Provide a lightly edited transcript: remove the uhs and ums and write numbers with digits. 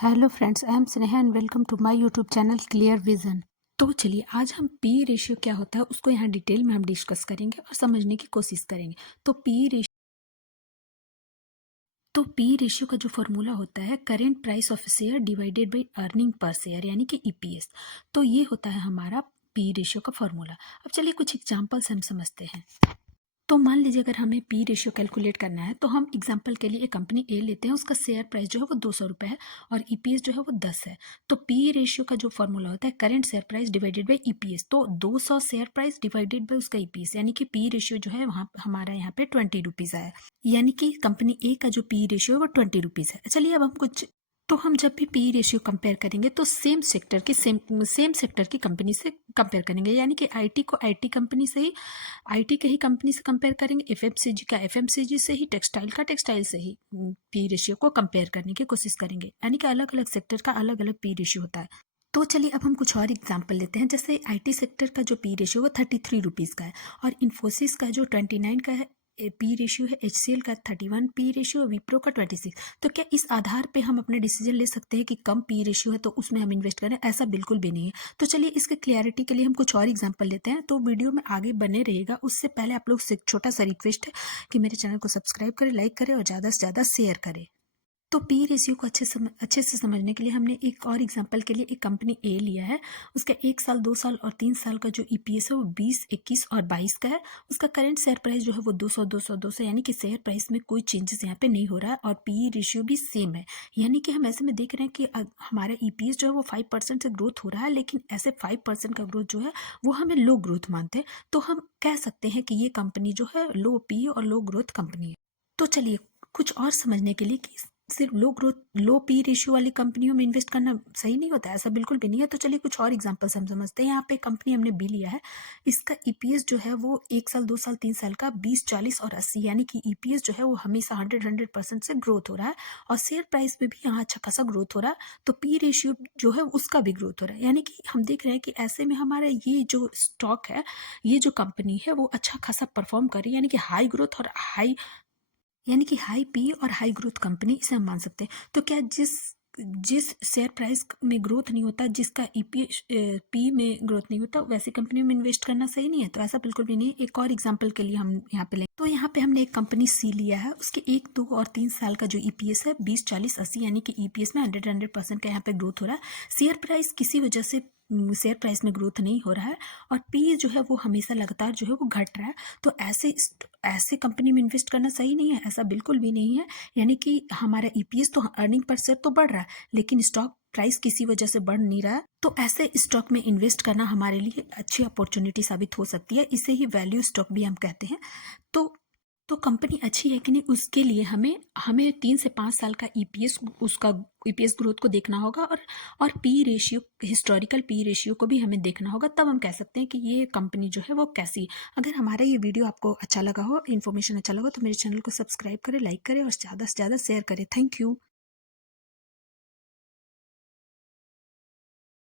Hello friends, I am Sneha and welcome to my YouTube channel Clear Vision. तो चलिए आज हम पी रेशियो क्या होता है उसको यहाँ डिटेल में हम डिस्कस करेंगे और समझने की कोशिश करेंगे। तो पी रेशियो का जो फॉर्मूला होता है current price of share divided by earning per share यानी कि ईपीएस। तो ये होता है हमारा पी रेशियो का फॉर्मूला। अब चलिए कुछ एग्जांपल्स हम समझते हैं। तो मान लीजिए अगर हमें पी रेशियो कैलकुलेट करना है तो हम एग्जांपल के लिए एक कंपनी ए लेते हैं, उसका शेयर प्राइस जो है वो 200 रुपये है और ईपीएस जो है वो 10 है। तो पी रेशियो का जो फॉर्मूला होता है current share price divided by EPS, तो 200 शेयर प्राइस डिवाइडेड बाय उसका ईपीएस, यानी कि पी रेशियो जो है वहाँ हमारा यहाँ पे 20 रुपीज़ आया। यानी कि कंपनी ए का जो पी रेशियो है वो 20 रुपीज़ है। चलिए अब हम कुछ तो हम जब भी पी रेशियो कंपेयर करेंगे तो सेम सेक्टर की कंपनी से कंपेयर करेंगे, यानी कि आईटी को आईटी कंपनी से ही आईटी के ही कंपनी से कंपेयर करेंगे, एफएमसीजी का एफएमसीजी से ही, टेक्सटाइल का टेक्सटाइल से ही पी रेशियो को कंपेयर करने की कोशिश करेंगे। यानी कि अलग अलग सेक्टर का अलग अलग पी रेशियो होता है। तो चलिए अब हम कुछ और एग्जाम्पल लेते हैं। जैसे आईटी सेक्टर का जो पी रेशियो वो 33 रुपीज़ का है और इन्फोसिस का जो 29 का है पी रेशियो है, एचसीएल का 31 पी रेशियो, विप्रो का 26। तो क्या इस आधार पे हम अपने डिसीजन ले सकते हैं कि कम पी रेशियो है तो उसमें हम इन्वेस्ट करें? ऐसा बिल्कुल भी नहीं है। तो चलिए इसके क्लियरिटी के लिए हम कुछ और एग्जांपल लेते हैं। तो वीडियो में आगे बने रहेगा, उससे पहले आप लोग से एक छोटा सा रिक्वेस्ट है कि मेरे चैनल को सब्सक्राइब करें, लाइक करें और ज़्यादा से ज़्यादा शेयर करें। तो पी रेशियो को अच्छे से समझने के लिए हमने एक और एग्जांपल के लिए एक कंपनी ए लिया है। उसका 1 साल, 2 साल और 3 साल का जो ईपीएस है वो 20, 21 और 22 का है। उसका करंट शेयर प्राइस जो है वो 200, 200, 200, यानी कि शेयर प्राइस में कोई चेंजेस यहाँ पे नहीं हो रहा है और पी रेशियो भी सेम है। यानी कि हम ऐसे में देख रहे हैं कि हमारा ईपीएस जो है वो 5% से ग्रोथ हो रहा है, लेकिन ऐसे 5% का ग्रोथ जो है वो हमें लो ग्रोथ मानते हैं। तो हम कह सकते हैं कि ये कंपनी जो है लो पी और लो ग्रोथ कंपनी है। तो चलिए कुछ और समझने के लिए कि सिर्फ लो पी रेशियो वाली कंपनियों में इन्वेस्ट करना सही नहीं होता है, ऐसा बिल्कुल भी नहीं है। तो चलिए कुछ और एग्जांपल्स हम समझते हैं। यहाँ पे कंपनी हमने बी लिया है, इसका ईपीएस जो है वो 1 साल, 2 साल, 3 साल का 20, 40 और 80, यानी कि ईपीएस जो है वो हमेशा 100% से ग्रोथ हो रहा है और शेयर प्राइस में भी यहाँ अच्छा खासा ग्रोथ हो रहा है। तो पी रेशियो जो है उसका भी ग्रोथ हो रहा है। यानी कि हम देख रहे हैं कि ऐसे में हमारा ये जो स्टॉक है, ये जो कंपनी है वो अच्छा खासा परफॉर्म कर रही है, यानी कि हाई ग्रोथ और हाई पी और हाई ग्रोथ कंपनी इसे हम मान सकते हैं। तो क्या जिस जिस शेयर प्राइस में ग्रोथ नहीं होता, जिसका ईपी पी में ग्रोथ नहीं होता, वैसी कंपनी में इन्वेस्ट करना सही नहीं है? तो ऐसा बिल्कुल भी नहीं। एक और एग्जांपल के लिए हम यहाँ पे लें, तो यहाँ पे हमने एक कंपनी सी लिया है, उसके 1, 2 और 3 साल का जो ईपीएस है 20, 40, 80, यानी कि ईपीएस में 100% का यहाँ पे ग्रोथ हो रहा है। शेयर प्राइस किसी वजह से शेयर प्राइस में ग्रोथ नहीं हो रहा है और पी जो है वो हमेशा लगातार जो है वो घट रहा है। तो ऐसे कंपनी में इन्वेस्ट करना सही नहीं है, ऐसा बिल्कुल भी नहीं है। यानी कि हमारा ईपीएस तो अर्निंग पर शेयर तो बढ़ रहा है, लेकिन स्टॉक प्राइस किसी वजह से बढ़ नहीं रहा है। तो ऐसे स्टॉक में इन्वेस्ट करना हमारे लिए अच्छी अपॉर्चुनिटी साबित हो सकती है। इसे ही वैल्यू स्टॉक भी हम कहते हैं। तो तो कंपनी अच्छी है कि नहीं, उसके लिए हमें हमें 3 से 5 साल का ईपीएस, उसका ईपीएस ग्रोथ को देखना होगा और P ratio, historical P ratio को भी हमें देखना होगा। तब हम कह सकते हैं कि ये कंपनी जो है वो कैसी। अगर हमारा ये वीडियो आपको अच्छा लगा हो, इन्फॉर्मेशन अच्छा लगा, तो मेरे चैनल को सब्सक्राइब करें, लाइक करें और ज़्यादा से ज़्यादा शेयर करें। Thank you.